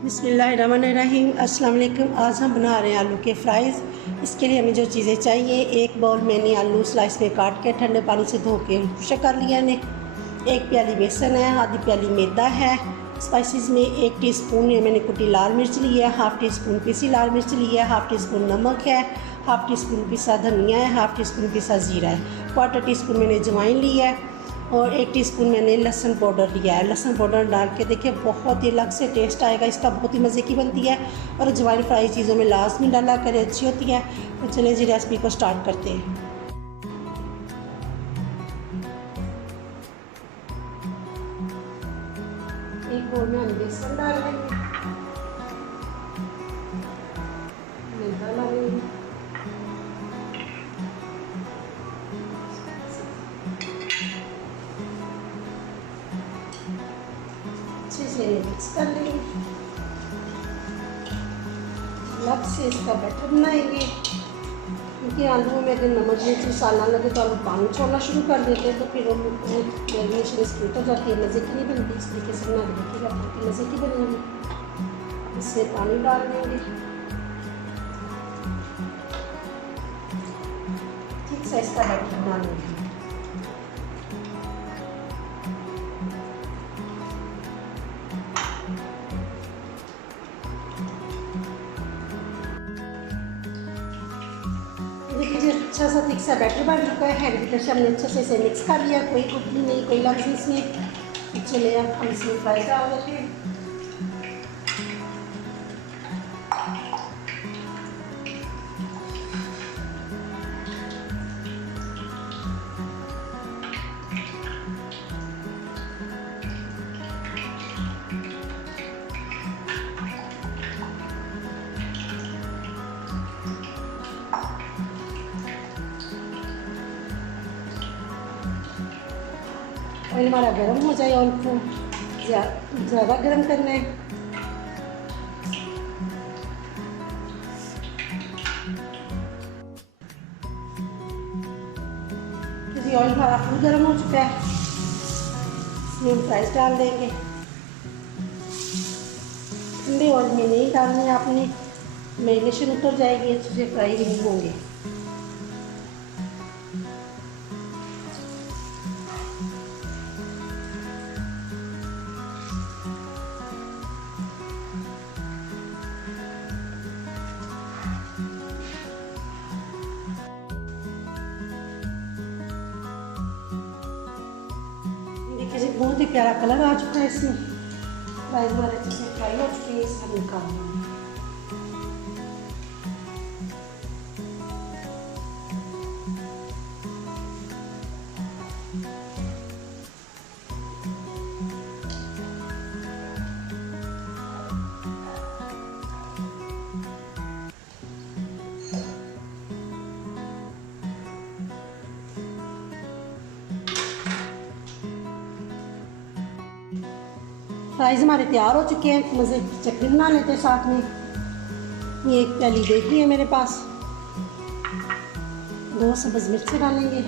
बिस्मिल्लाहिर्रहमानिर्रहीम। अस्सलाम वालेकुम। आज हम बना रहे हैं आलू के फ्राइज़। इसके लिए हमें जो चीज़ें चाहिए, एक बाउल मैंने आलू स्लाइस में काट के ठंडे पानी से धो के खुश्क कर लिया ने। एक प्याली बेसन है, आधी प्याली मैदा है। स्पाइसेस में 1 टीस्पून मैंने कुटी लाल मिर्च ली है, हाफ़ टी स्पून पिसी लाल मिर्च ली है, हाफ़ टी स्पून नमक है, हाफ़ टी स्पून पिसा धनिया है, हाफ़ टी स्पून पिसा ज़ीरा है, 1/4 टीस्पून मैंने अजवाइन ली है और 1 टीस्पून मैंने लहसुन पाउडर लिया है। लहसुन पाउडर डाल के देखिए बहुत ही अलग से टेस्ट आएगा इसका, बहुत ही मज़े की बनती है। और अजवाइन फ्राई चीज़ों में लास्ट में डाला करें, अच्छी होती है। तो चलिए जी रेसिपी को स्टार्ट करते हैं। एक बोल में हम बेसन डाल लेंगे, मैदा डालेंगे, अच्छे से मिक्स कर लेंगे। अलग से इसका बैटर बनाएंगे, क्योंकि आलू में अगर नमक मिर्च मसाला लगे तो आलू पानी छोड़ना शुरू कर देते हैं, तो फिर वो मैरिनेशन इसकी उतर जाती है, मज़े की नहीं बनती। इस तरीके से बना के देखिएगा, बहुत ही मज़े की बनेगी। इसमें पानी डाल देंगे, ठीक से इसका बैटर बना लेंगे। देखिए अच्छा सा थिक सा बैटर बन चुका है। हैंड बीटर से हमने अच्छे से इसे मिक्स कर लिया, कोई कुटनी नहीं, कोई लफ्ज़ इसमें। चलिए अब हम इसमें फ्राई डाल देते हैं। ऑयल हमारा गर्म हो जाए, ऑयल को ज़्यादा गर्म करना है। क्योंकि ऑयल हमारा फुल गर्म हो चुका है, इसमें हम फ्राइज डाल देंगे। ठंडे ऑयल में नहीं डालने, आपने मैरिनेशन उतर जाएगी, अच्छे से फ्राई नहीं होंगे। देखिए बहुत ही प्यारा कलर आ चुका है इसमें। फ्राइज हमारे अच्छे से फ्राई हो चुके हैं, इसे हम निकाल लेंगे। फ्राइज़ हमारे तैयार हो चुके हैं। मज़े की चटनी बना लेते हैं साथ में। ये एक प्याली देख ली है मेरे पास। 2 सब्ज़ मिर्च डालेंगे,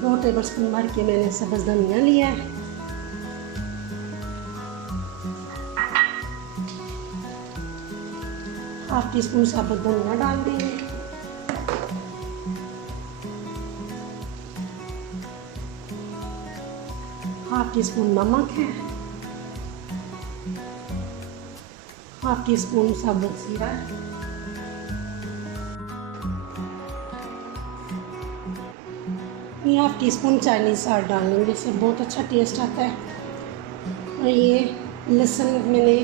2 टेबलस्पून भर के मैंने सब्ज़ धनिया लिया है, हाफ़ टी स्पून साबुत धनिया डाल देंगे, हाफ़ टी स्पून नमक है, हाफ़ टी स्पून साबुत जीरा है, half tea spoon Chinese salt डाल लेंगे, इससे बहुत अच्छा टेस्ट आता है। और ये लहसुन मैंने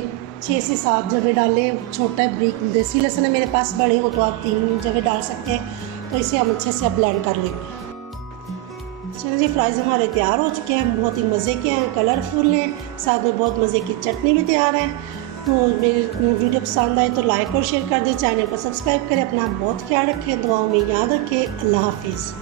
6 से 7 जगह डाले, छोटा ब्रीक देसी लहसुन है मेरे पास, बड़े हो तो आप 3 जगह डाल सकते हैं। तो इसे हम अच्छे से ब्लेंड कर लेंगे। चलिए जी फ्राइज़ हमारे तैयार हो चुके हैं, बहुत ही मज़े के हैं, कलरफुल हैं, साथ में बहुत मज़े की चटनी भी तैयार है। तो मेरी वीडियो पसंद आए तो लाइक और शेयर कर दें, चैनल को सब्सक्राइब करें, अपना बहुत ख्याल रखें, दुआओं में याद रखें। अल्लाह हाफिज़।